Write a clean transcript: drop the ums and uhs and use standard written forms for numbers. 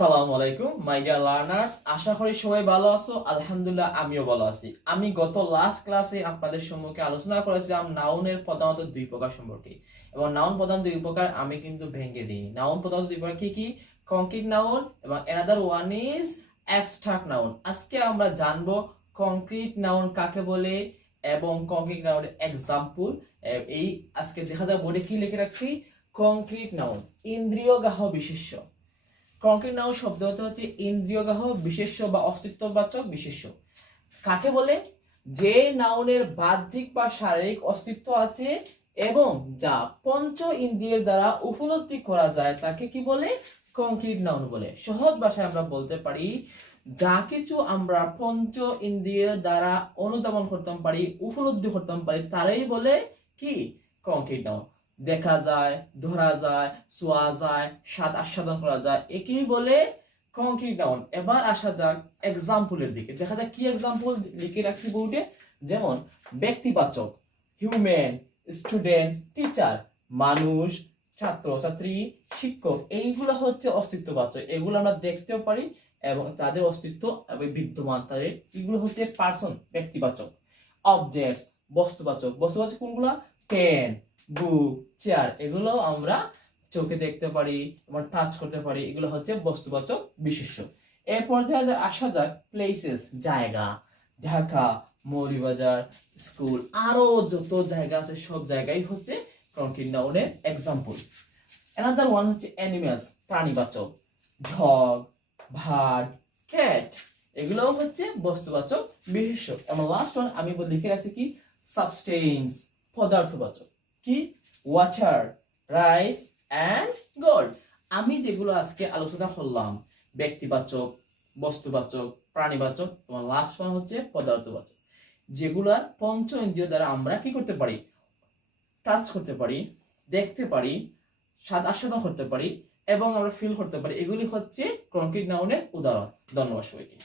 আসসালামু আলাইকুম my dear learners, আশা করি সবাই ভালো আছো। আলহামদুলিল্লাহ আমিও ভালো আছি। আমি গত লাস্ট ক্লাসে আপনাদের সম্মুখে আলোচনা করেছিলাম নাউনের প্রধানত দুই প্রকার সম্পর্কে, এবং নাউন প্রধান দুই প্রকার আমি কিন্তু ভেঙে দিই। নাউন প্রধানত দুই প্রকার কি কি? কংক্রিট নাউন এবং another one is abstract noun. আজকে আমরা জানবো কংক্রিট নাউন কাকে বলে এবং কংক্রিট নাউনের এক্সাম্পল। এই আজকে দেখা যায় বোর্ডে কি লিখে রাখছি, কংক্রিট নাউন ইন্দ্রিয়গাহ বিশেষ্য। কংক্রিট নাউন শব্দ হচ্ছে ইন্দ্রিয়গাহ বিশেষ্য বা অস্তিত্ববাচক বিশেষ্য। কাকে বলে? যে নাউনের বাহ্যিক বা শারীরিক অস্তিত্ব আছে এবং যা পঞ্চ ইন্দ্রিয়ের দ্বারা উপলব্ধি করা যায় তাকে কি বলে? কংক্রিট নাউন বলে। সহজ ভাষায় আমরা বলতে পারি, যা কিছু আমরা পঞ্চ ইন্দ্রিয়ের দ্বারা অনুধাবন করতে পারি, উপলব্ধি করতে পারি, তারাই বলে কি? Concrete noun. দেখা যায়, ধরা যায়, ছোঁয়া যায়, স্বাদ আস্বাদন করা যায়, একেই বলে কংক্রিট নাউন। এবার আসা যাক এক্সাম্পলের দিকে। দেখা যায় কি এক্সাম্পল লিখে রাখছি বোর্ডে, যেমন ব্যক্তিবাচক, হিউম্যান, স্টুডেন্ট, টিচার, মানুষ, ছাত্র ছাত্রী, শিক্ষক, এইগুলো হচ্ছে অস্তিত্ববাচক। এগুলো আমরা দেখতেও পারি এবং তাদের অস্তিত্ব বিদ্যমান, তাদের এগুলো হচ্ছে পার্সন, ব্যক্তিবাচক। অবজেক্টস, বস্তুবাচক। বস্তুবাচক কোনগুলা? পেন, বুক, চেয়ার, এগুলো আমরা চোখে দেখতে পারি এবং টাচ করতে পারি, এগুলো হচ্ছে বস্তুবাচক বিশেষ্য। এর পর্যায়ে আসা যাক প্লেসেস, জায়গা, ঢাকা, মৌলভীবাজার, স্কুল, আরো যত জায়গা আছে সব জায়গায় হচ্ছে কংক্রিট নাউনের এক্সাম্পল। অ্যানাদার ওয়ান হচ্ছে অ্যানিমালস, প্রাণীবাচক, ডগ, বার্ড, ক্যাট, এগুলো হচ্ছে বস্তুবাচক বিশেষ্য। এবং লাস্ট ওয়ান আমি লিখে রাখছি কি? সাবস্টেন্স, পদার্থবাচক। কি? Water, rice and gold. আমি যেগুলো আজকে আলোচনা করলাম, ব্যক্তিবাচক, বস্তুবাচক, প্রাণীবাচক এবং লাস্ট ওয়ান হচ্ছে পদার্থবাচক, যেগুলার পঞ্চ ইন্দ্রিয় দ্বারা আমরা কি করতে পারি? টাচ করতে পারি, দেখতে পারি, স্বাদ আস্বাদন করতে পারি এবং আমরা ফিল করতে পারি। এগুলি হচ্ছে কংক্রিট নাউনের উদাহরণ। ধন্যবাদ সবাইকে।